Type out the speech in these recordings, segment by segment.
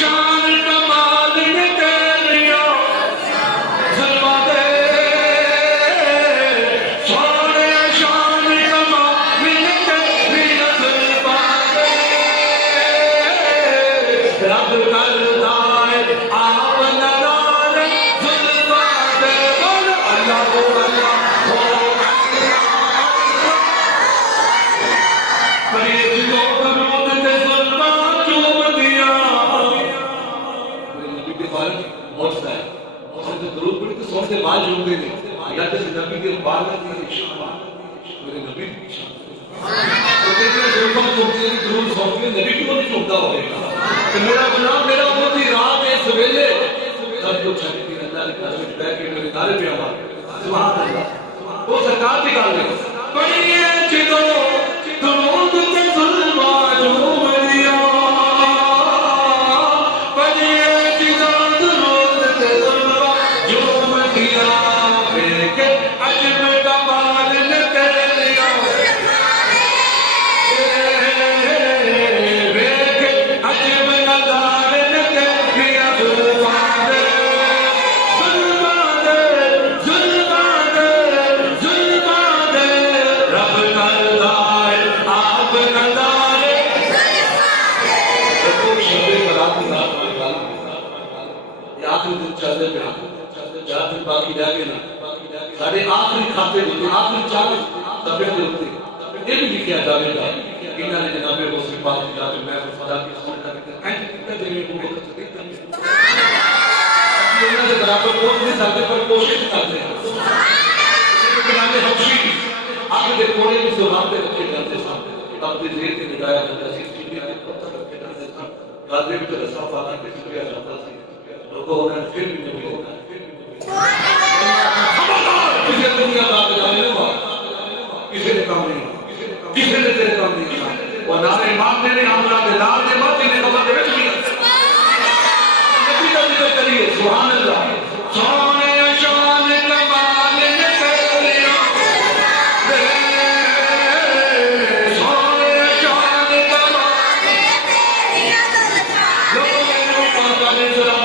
शान कमाल में तेरिया बाज होंगे नहीं या तो नबी के बाल मेरे नबी तो देखिए जुल्फम तुमसे जरूर सौंपे नबी को नहीं सुनता होगा तो मेरा गुलाम मेरा मोदी रात है सवेरे सब कुछ छड़ी की अल्लाह के घर में बैठ के मेरे नारे पे आवाज सुभान अल्लाह वो सरकार की गाल में बड़ी है चितो दुरूद ते जुल्मा जो मरिया बड़ी है चितो दुरूद ते जुल्मा जो मरिया के अजब कमाल न कर लिया अजब नज़ारे न कर लिया बाकी रह गए ना साढ़े आखिरी खाते होते आखिरी 4 दफे होते ये भी लिखा जाएगा इन्होंने जनाबे वो सिर्फ बात की जाते मैं खुदा की सुनता एंड कितना देने को वक्त से इन्होंने बराबर कोई नहीं सकते पर कोशिश करते हैं किनारे हबशी आगे के कोने में सुभान पे रखे जाते सामने तब भी देर के निगाया जाता है सीढ़ी के पत्थर रखे जाते हैं गादरे भी तो रसा पाना के शुक्रिया जाता है लोगों ने फिर भी नहीं होता किसी दुनिया का जाने हुआ किसी ने काम नहीं किसी ने तेरे काम नहीं किया और नारे मारने ने हमला दे लाल ने मारने ने खबर दे रही है नबी का जिक्र करिए सुभान अल्लाह सोने शान कमाल ने कर लिया सोने शान कमाल ने कर लिया लोगों ने पाता ने जरा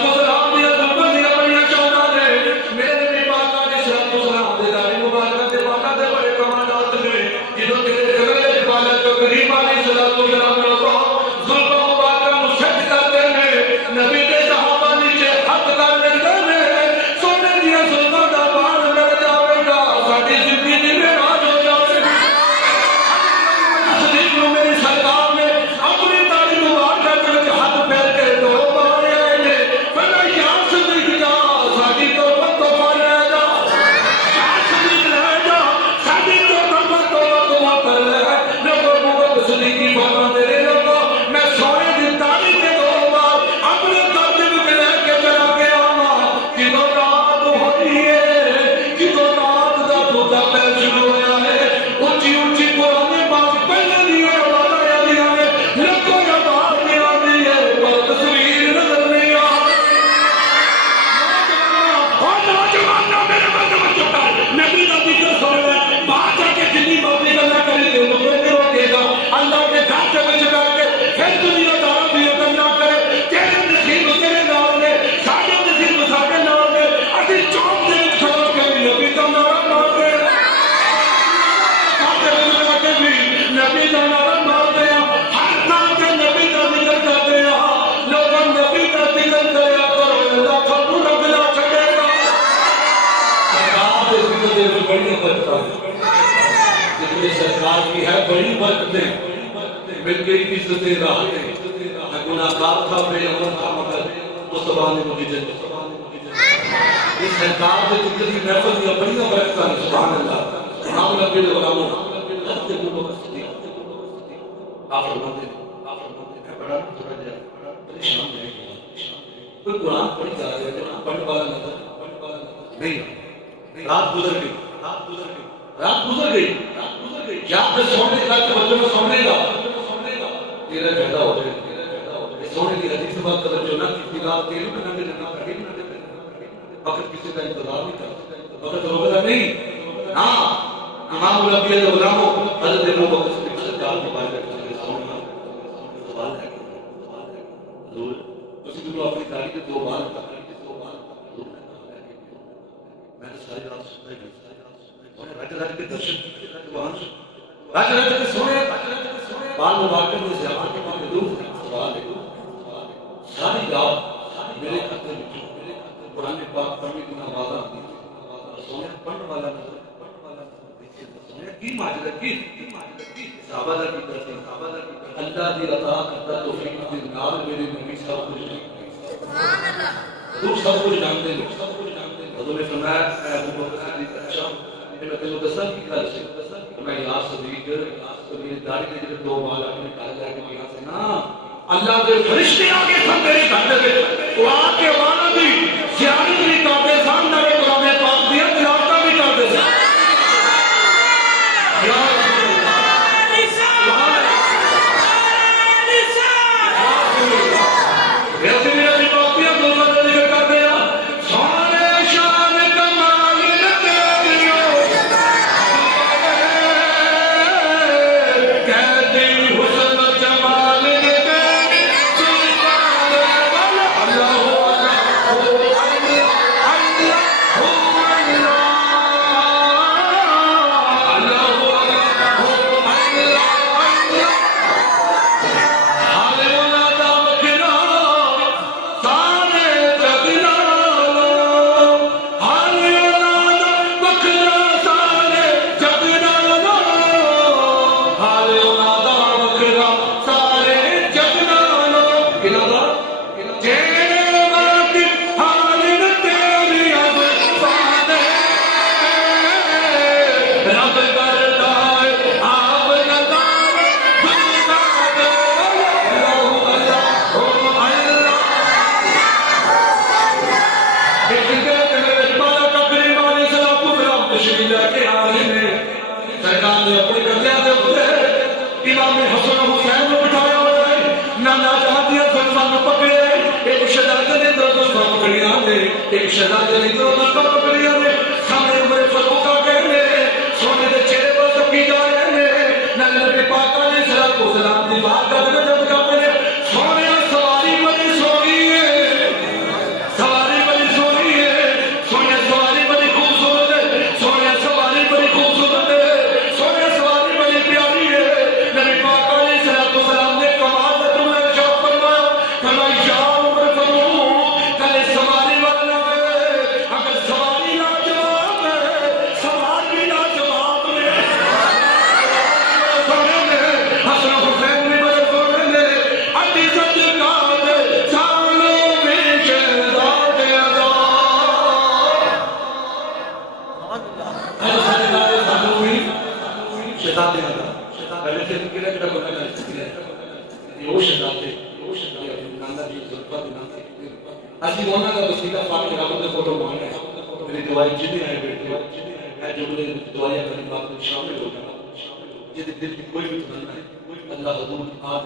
सरकार की है बड़ी बरकतें मिल गई इज्जतें राहतें गुनाहगार था बेअमन था मगर मुस्तफा ने मुझे जन्नत इस सरकार के जिक्र की महफिल में बड़ी बरकतें सुभान अल्लाह नाम नबी गुलामों हफ्ते को आप फरमाते मैं बड़ा थोड़ा जरा परेशान है कोई कुरान पढ़ जा रहा है पढ़ने वाला नहीं रात गुजर गई क्या फिर सोने का बच्चों में सोने का तेरा पैदा हो जाए सोने की हदीस बात कर जो ना किसी रात तेल में ना वक्त किसी का इंतजार नहीं करता वक्त रोकता नहीं हाँ इमाम नबी गुलामों हज़रत अबू बकर सिद्दीक़ सरकार के बारे में सोना सवाल है जरूर उसी को अपनी गाड़ी के 2 बार मैं तो सारी रात सुनता ही रात के दर्शन रात के सोए बाल मुबारक में ज़ियारत के बाद दूर सवाल है सारी रात मेरे खाते में कुरान पाक पढ़ने की नवाज़ा सोने पढ़ने वाला नजर सोने की माजरा की सहाबा की तरफ अल्लाह दी अता करता तौफीक दी नाल मेरे नबी साहब को सुभान अल्लाह तुम सब कुछ जानते हो हज़ूर ने फरमाया अबू बकर सिद्दीक अच्छा मैं तेनों दसा की गल सी मैं या सदीक तो मेरी दाढ़ी के जो दो बाल अपने घर लेके गया से ना अल्लाह के फरिश्ते आके सन तेरे घर दे वो आके वाला भी ज़ियारत भी करते सन नाले कुरान पाक दी तिलावत भी करते सन या एक शहजादे ने तो ना पकड़िया ने सामने मेरे फरूका कहने सोने दे चेहरे पर तकी जा रहे ने नबी पाक अलैहिस्सलातु वस्सलाम दी बात कर रहे जब का अपने सोने सवारी बड़ी सोनी है सवारी बड़ी सोनी है सोने सवारी बड़ी खूबसूरत है सोने सवारी बड़ी खूबसूरत है सोने सवारी बड़ी प्यारी है नबी पाक अलैहिस्सलातु वस्सलाम ने कमाल का तुमने शौक फरमाया फरमाया या उमर फरूक कल सवारी कोई भी अल्लाह हजूर आज